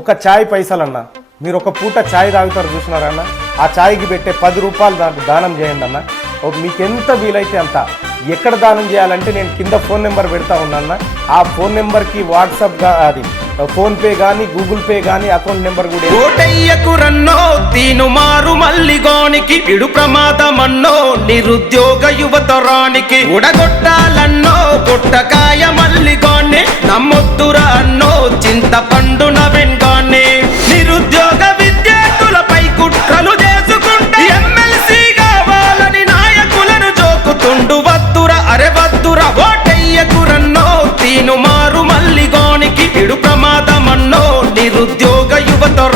ఒక ఛాయ్ పైసలన్నా, మీరు ఒక పూట ఛాయ్ తాగుతారు చూసినారన్న, ఆ ఛాయ్కి పెట్టే 10 రూపాయలు దానం చేయండి అన్న. మీకు ఎంత వీలైతే అంత. ఎక్కడ దానం చేయాలంటే నేను కింద ఫోన్ నెంబర్ పెడతా ఉన్నా. ఆ ఫోన్ నెంబర్కి వాట్సాప్ అది ఫోన్పే కానీ గూగుల్ పే కానీ అకౌంట్ నెంబర్ కూడా. ఓటయ్యకురన్నో తీను మారు మల్లిగోనికి ఇడు ప్రమాదమన్నో నిరుద్యోగ యువతరానికి ఉడగొట్టాలన్నో గుట్టకాయ మల్లిగోన్ని నమ్మొద్దురా అన్నో చింతపండు నవెన్గాన్ని నిరుద్యోగ విద్యార్థులపై కుట్రలు చేసుకుంటూ ఎమ్మెల్సీ కావాలని నాయకులను జోకుతుండు వద్దురా అరే వద్దురా ఓటయ్యకురన్నో తీను మారు మల్లిగోనికి ఇడు ప్రమాదమన్నో నిరుద్యోగ యువతరానికి